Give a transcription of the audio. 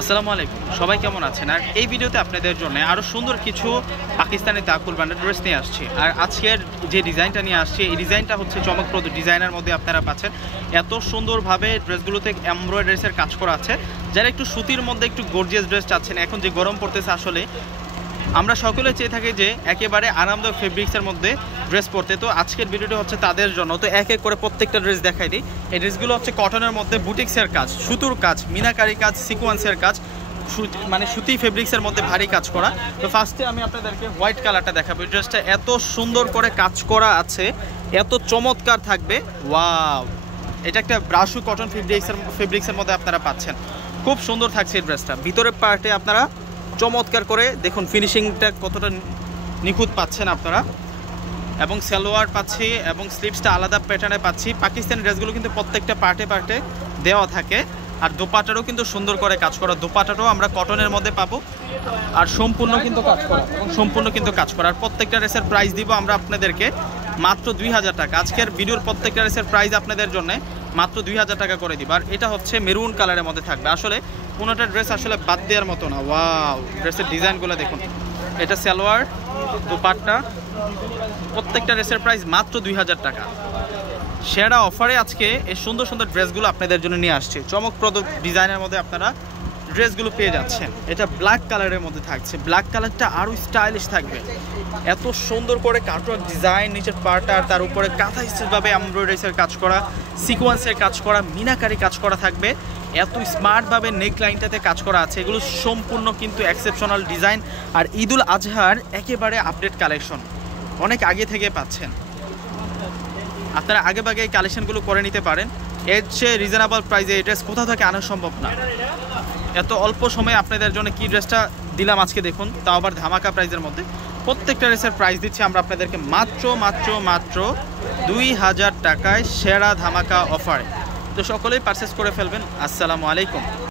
আসসালামু আলাইকুম, সবাই কেমন আছেন? আর এই ভিডিওতে আপনাদের জন্য আরও সুন্দর কিছু পাকিস্তানি তাকুল ব্র্যান্ডের ড্রেস নিয়ে আসছি। আর আজকের যে ডিজাইনটা নিয়ে আসছি, এই ডিজাইনটা হচ্ছে চমকপ্রদ ডিজাইনের মধ্যে আপনারা পাচ্ছেন। এত সুন্দরভাবে ড্রেসগুলোতে এমব্রয়ডারিসের কাজ করা আছে। যারা একটু সুতির মধ্যে একটু গর্জিয়াস ড্রেস চাচ্ছেন, এখন যে গরম পড়তেছে, আসলে আমরা সকলে চেয়ে থাকি যে একেবারে আরামদায়ক ফেব্রিক্সের মধ্যে ড্রেস পরতে। তো আজকের ভিডিওটি হচ্ছে তাদের জন্য। তো এক এক করে প্রত্যেকটা ড্রেস দেখাই দিই। এই ড্রেসগুলো হচ্ছে কটনের মধ্যে বুটিক্সের কাজ, সুতুর কাজ, মিনাকারি কাজ, সিকোয়েন্সের কাজ, মানে সুতি ফেব্রিক্সের মধ্যে ভারী কাজ করা। তো ফার্স্টে আমি আপনাদেরকে হোয়াইট কালারটা দেখাবো। এই ড্রেসটা এত সুন্দর করে কাজ করা আছে, এত চমৎকার থাকবে। ওয়াও, এটা একটা ব্রাশু কটন ফেব্রিক্সের মধ্যে আপনারা পাচ্ছেন। খুব সুন্দর থাকছে এই ড্রেসটা। ভিতরের পার্টে আপনারা চমৎকার করে দেখুন, ফিনিশিংটা কতটা নিখুঁত পাচ্ছেন আপনারা, এবং সালোয়ার পাচ্ছি এবং স্লিভসটা আলাদা প্যাটার্নে পাচ্ছি। পাকিস্তানি ড্রেসগুলো কিন্তু প্রত্যেকটা পার্টে পার্টে দেওয়া থাকে। আর দোপাটারও কিন্তু সুন্দর করে কাজ করা, দোপাটাটাও আমরা কটনের মধ্যে পাবো। আর সম্পূর্ণ কিন্তু কাজ করা, এবং সম্পূর্ণ কিন্তু কাজ করা। আর প্রত্যেকটা ড্রেসের প্রাইস দিব আমরা আপনাদেরকে মাত্র 2000 টাকা। আজকের ভিডিওর প্রত্যেকটা ড্রেসের প্রাইস আপনাদের জন্য মাত্র 2000 টাকা করে দিব। আর এটা হচ্ছে মেরুন কালারের মধ্যে থাকবে। আসলে কোনোটা ড্রেস আসলে বাদ দেওয়ার মতো না। ওয়াও, ড্রেসের ডিজাইনগুলো দেখুন। এটা সালোয়ার, দোপাট্টা, প্রত্যেকটা ড্রেসের প্রাইস মাত্র 2000 টাকা। সেরা অফারে আজকে এই সুন্দর সুন্দর ড্রেসগুলো আপনাদের জন্য নিয়ে আসছে। চমকপ্রদ ডিজাইনের মধ্যে আপনারা ড্রেসগুলো পেয়ে যাচ্ছেন। এটা ব্ল্যাক কালারের মধ্যে থাকছে। ব্ল্যাক কালারটা আরও স্টাইলিশ থাকবে। এত সুন্দর করে কাটওয়ার্ক ডিজাইন, নিচের পার্ট, আর তার উপরে কাঁথা স্টিচভাবে এমব্রয়ডারিসের কাজ করা, সিকোয়েন্সের কাজ করা, মিনাকারি কাজ করা থাকবে। এত স্মার্টভাবে নেক লাইনটাতে কাজ করা আছে। এগুলো সম্পূর্ণ কিন্তু এক্সেপশনাল ডিজাইন। আর ঈদুল আজহার একেবারে আপডেট কালেকশন, অনেক আগে থেকে পাচ্ছেন। আপনারা আগে ভাগে এই কালেকশনগুলো করে নিতে পারেন। এর চেয়ে রিজনেবল প্রাইসে এই ড্রেস কোথাও থেকে আনা সম্ভব না। এত অল্প সময়ে আপনাদের জন্য কি ড্রেসটা দিলাম আজকে দেখুন, তাও আবার ধামাকা প্রাইসের মধ্যে। প্রত্যেকটা ড্রেসের প্রাইস দিচ্ছি আমরা আপনাদেরকে মাত্র মাত্র মাত্র 2000 টাকায়, সেরা ধামাকা অফারে। তো সকলেই পারচেস করে ফেলবেন। আসসালামু আলাইকুম।